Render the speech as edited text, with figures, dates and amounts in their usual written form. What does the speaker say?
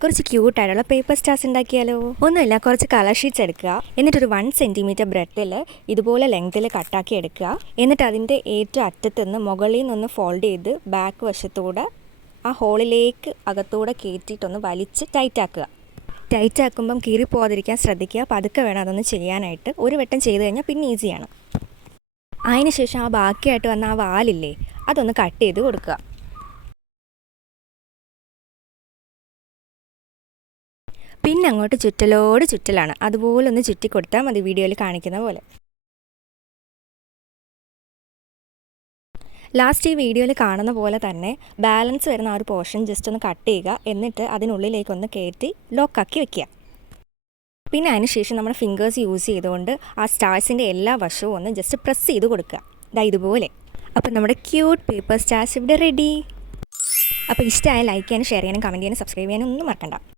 കുറച്ച് ക്യൂട്ടായിട്ടുള്ള paper stars ഉണ്ടാക്കിയാലോ? ഒന്നുമില്ല, കുറച്ച് കളർ ഷീറ്റ്സ് എടുക്കുക. എന്നിട്ടൊരു 1 സെൻറ്റിമീറ്റർ ബ്രെഡിൽ ഇതുപോലെ ലെങ്ത്തിൽ കട്ടാക്കി എടുക്കുക. എന്നിട്ട് അതിൻ്റെ ഏറ്റവും അറ്റത്ത് നിന്ന് മുകളിൽ നിന്ന് ഫോൾഡ് ചെയ്ത് ബാക്ക് വശത്തൂടെ ആ ഹോളിലേക്ക് അകത്തൂടെ കയറ്റിയിട്ടൊന്ന് വലിച്ച് ടൈറ്റാക്കുക. ടൈറ്റാക്കുമ്പം കീറിപ്പോകാതിരിക്കാൻ ശ്രദ്ധിക്കുക. പതുക്കെ വേണം അതൊന്ന് ചെയ്യാനായിട്ട്. ഒരു വട്ടം ചെയ്ത് കഴിഞ്ഞാൽ പിന്നെ ഈസിയാണ്. അതിന് ശേഷം ആ ബാക്കിയായിട്ട് വന്ന ആ വാലില്ലേ, അതൊന്ന് കട്ട് ചെയ്ത് കൊടുക്കുക. പിന്നെ അങ്ങോട്ട് ചുറ്റലോട് ചുറ്റലാണ്. അതുപോലെ ഒന്ന് ചുറ്റി കൊടുത്താൽ മതി, വീഡിയോയിൽ കാണിക്കുന്ന പോലെ. ലാസ്റ്റ് ഈ വീഡിയോയിൽ കാണുന്ന പോലെ തന്നെ ബാലൻസ് വരുന്ന ആ ഒരു പോർഷൻ ജസ്റ്റ് ഒന്ന് കട്ട് ചെയ്യുക. എന്നിട്ട് അതിനുള്ളിലേക്കൊന്ന് കയറ്റി ലോക്കാക്കി വെക്കുക. പിന്നെ അതിന് ശേഷം നമ്മുടെ ഫിംഗേഴ്സ് യൂസ് ചെയ്തുകൊണ്ട് ആ സ്റ്റാർസിൻ്റെ എല്ലാ വശവും ഒന്ന് ജസ്റ്റ് പ്രസ് ചെയ്ത് കൊടുക്കുക. ഇതുപോലെ. അപ്പോൾ നമ്മുടെ ക്യൂട്ട് പേപ്പർ സ്റ്റാർസ് ഇവിടെ റെഡി. അപ്പോൾ ഇഷ്ടമായ ലൈക്ക് ചെയ്യാനും ഷെയർ ചെയ്യാനും കമൻറ്റ് ചെയ്യാനും സബ്സ്ക്രൈബ് ചെയ്യാനും ഒന്നും മറക്കണ്ട.